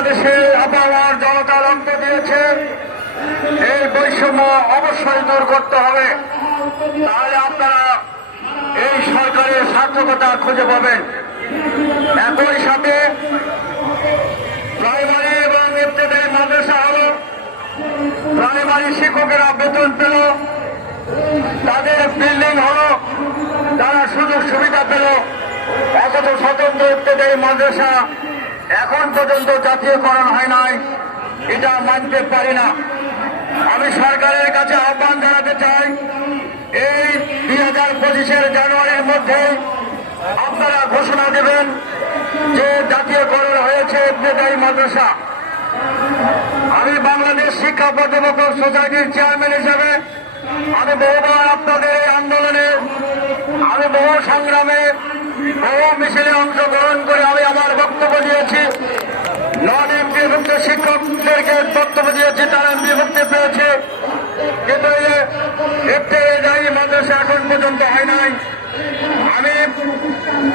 বাংলাদেশে আপামার জনতা রক্ত দিয়েছে, এই বৈষম্য অবশ্যই দূর করতে হবে। তাহলে আপনারা এই সরকারের সার্থকতা খুঁজে পাবেন। একই সাথে প্রাইমারি এবং ইবতেদায়ী মাদ্রাসা হলো, প্রাইমারি শিক্ষকেরা বেতন পেল, তাদের বিল্ডিং হলো, তারা সুযোগ সুবিধা পেল, অথচ স্বতন্ত্র ইবতেদায়ী মাদ্রাসা এখন পর্যন্ত জাতীয়করণ হয় নাই। এটা মানতে পারি না। আমি সরকারের কাছে আহ্বান জানাতে চাই, এই 2025-এর জানুয়ারির মধ্যে আপনারা ঘোষণা দেবেন যে জাতীয়করণ হয়েছে ইবতেদায়ী মাদ্রাসা। আমি বাংলাদেশ শিক্ষা কর্তৃপক্ষ সোসাইটির চেয়ারম্যান হিসেবে আমি বহুবার আপনাদের এই আন্দোলনে, আমি বহু সংগ্রামে, বহু মিছিলে অংশগ্রহণ করে আমি আমার বক্তব্য দিয়েছি। নন এমপিভুক্ত শিক্ষকদেরকে বক্তব্য দিয়েছি, তারা এমপিভুক্তি পেয়েছে, কিন্তু ইবতেদায়ী মাদ্রাসা এখন পর্যন্ত হয় নাই। আমি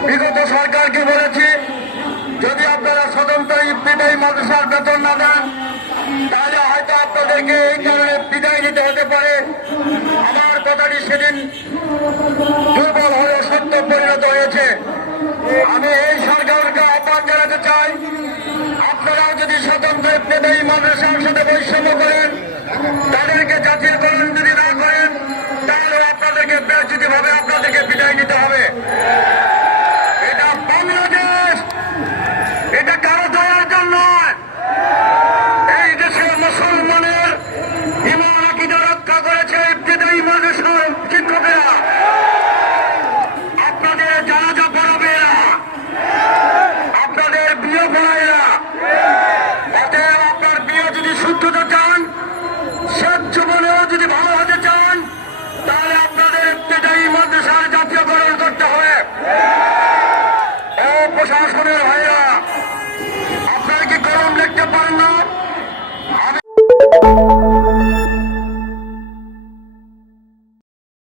বিগত সরকারকে বলেছি, যদি আপনারা স্বতন্ত্র ইবতেদায়ী মাদ্রাসার বেতন না দেন, তাহলে হয়তো আপনাদেরকে এই কারণে বিদায় নিতে হতে পারে। আমার কথাটি সেদিন দুর্বল হয়ে সত্য পরিণত হয়েছে। আমি এই সরকারকে আহ্বান জানাতে চাই, আপনারা যদি স্বতন্ত্র ইবতেদায়ী মাদ্রাসার সাথে বৈষম্য করেন, তাদেরকে জাতীয়করণ যদি না করেন, তাহলে আপনাদেরকে বেয়াজিতিভাবে আপনাদেরকে বিদায় নিতে হবে।